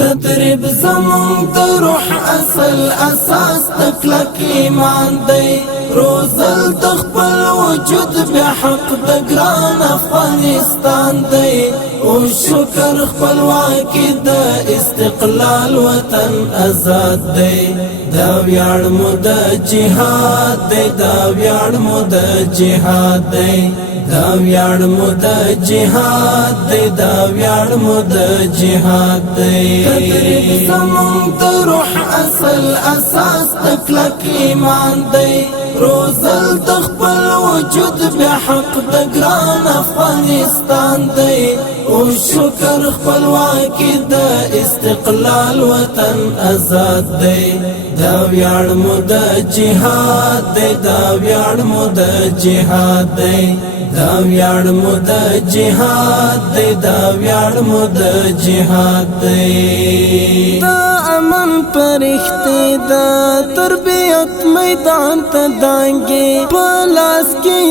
تدریب زمون د روح اصل اساس تکلک ایمان دی روزل د خپل وجود بیا حق د ګران افغانستان دی او شکر خپلواکي د استقلال وطن آزاد دی دا ویاړ مو د جهاد دی دا ویاړ مو د جهاد دی دا ویاړ مو د جهاد دی دا ویاړ مو د جهاد دی تدریب زمون د روح اصل اساس تکلک ایمان دی روزل د خپل وجود بیا حق د ګران افغانستان دی او شکر خپلواکي د استقلال وطن آزاد دی دا ویاړ مو د جهاد دی دا ویاړ مو د جهاد دی دا ویاړ مو د جهاد دی دا ویاړ مو د جهاد دی دا امن پرخته دا تربیت میدان ته دانګي پلاس کې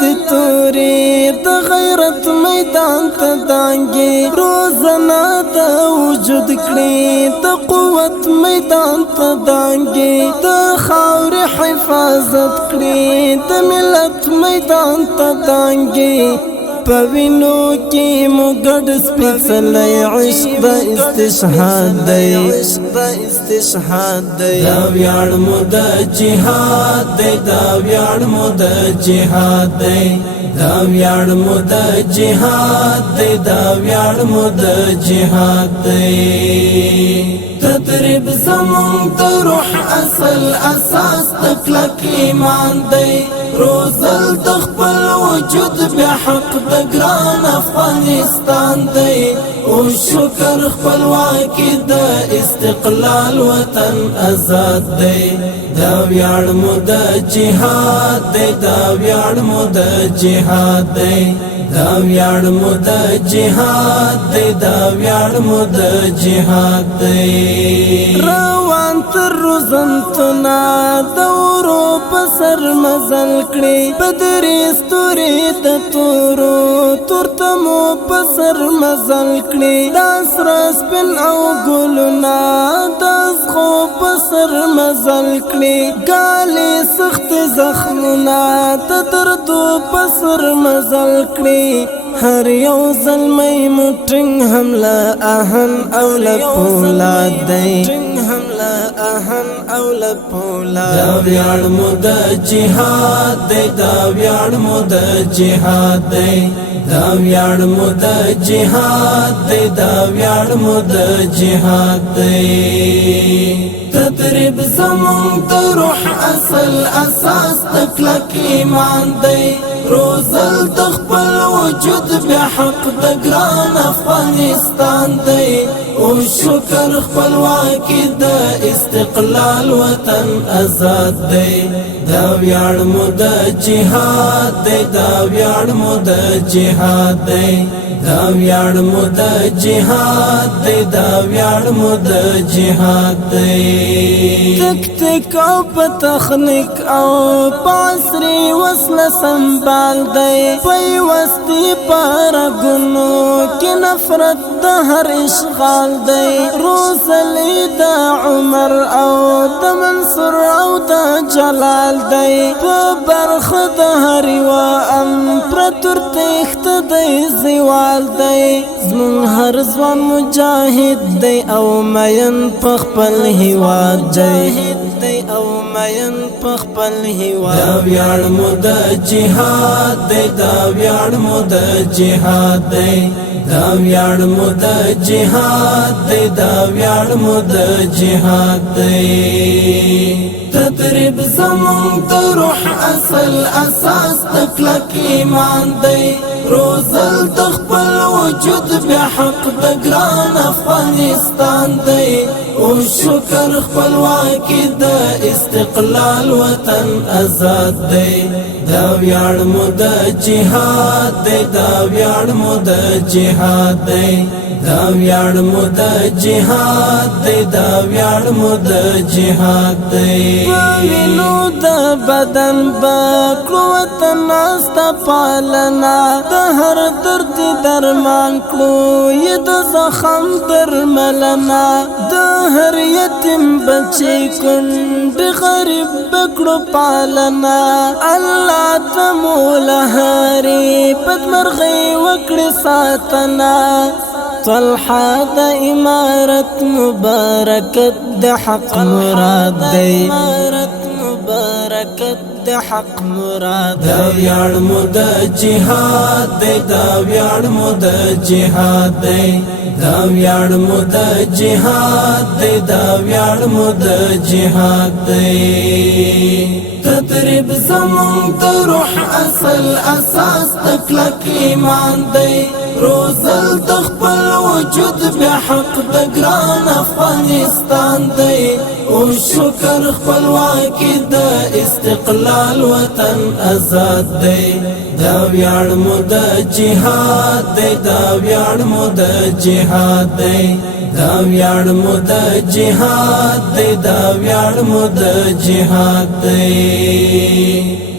د توري د غیرت میدان ته دانګي روزنا د وجود کړي د قوت میدان ته دانګي د خاور حفاظت کړي د ملت میدان ته دانګي پوینو کی مګډ سپېڅلې عشق د استشهاد دی دا ویاړ مو د جهاد دی دا ویاړ مو د جهاد دی دا ویاړ مو د جهاد دی دا ویاړ مو د جهاد دی تدریب زمون د روح اصل اساس تکلک ایمان دی روزل د خپل وجود بیا حق د ګران افغانستان دی او شکر خپلواکي د استقلال وطن آزاد دی دا ویاړ مو د جهاد دی دا ویاړ مو د جهاد دی دا ویاړ مو د جهاد دی دا ویاړ مو د جهاد دی روان تر روزنتنا دورو پسر مزل کړي بدري ستوري د تورو تورتمو پسر مزل کړي داس راس پن او ګلنا داس خو پسر مزل کړي ګالي سخت زخمنا ته دردو پسر مزل کړي هر یو زلمی مټنګ حمله اهن او لپولاد دی دا ویاړ مو د جهاد دی دا ویاړ مو د جهاد دی دا ویاړ مو د جهاد دی دا ویاړ مو د جهاد دی تدریب زمون د روح اصل اساس تکلک ایمان دی روزل د خپل وجود بیا حق د ګران افغانستان دی او شکر خپلواکي د استقلال وطن آزاد دی دا ویاړ مو د جهاد دی دا ویاړ مو د جهاد دی دا ویاړ مو د جهاد دی دا ویاړ مو د جهاد دی تکتیک او په تخنیک او پاسري وسله سنبال دی پیوستي پر ګنو کې نفرت د هر اشغال دی روزلی د عمر او د منصور او د جلال دی په برخه د هر یوه امپراتور تخت دی زوال دی زمون هر ځوان مجاهد دی او مین په خپل هیواد جاهد دی او مین په خپل هیواد دا ویاړ مو د جهاد دی دا ویاړ مو د جهاد دی دا ویاړ مو د جهاد دی دا ویاړ مو د جهاد دی تدریب زمون د روح اصل اساس تکلک ایمان دی روزل د خپل وجود بیا حق د ګران افغانستان دی او شکر خپلواکي د استقلال وطن آزاد دی دا ویاړ مو د جهاد دی دا ویاړ مو د جهاد دی دا ویاړ مو د جهاد دی دا ویاړ مو د جهاد دی وینو د بدن بکړو وطن استا پالنا د هر درد درمان کړو ی د زخم درملنا د هر یتیم بچی کند غریب بکړو پالنا الله تموله هری پدمرغي وکړي ساتنا طلحه د امارت مبارکت د حق مراد دی د حق مراد دا ویاړ مو د جهاد دی دا ویاړ مو د جهاد دی دا ویاړ مو د جهاد دی دا ویاړ مو د جهاد دی تدریب زمون د روح اصل اساس تکلک ایمان دی روزل تخپل وجود بحق د ګران افغانستان دی او شکر خپلواکي د استقلال وطن آزاد دی دا ویاړ مو د جهاد دی دا ویاړ مو د جهاد دی دا ویاړ مو د جهاد دی دا ویاړ مو د جهاد دی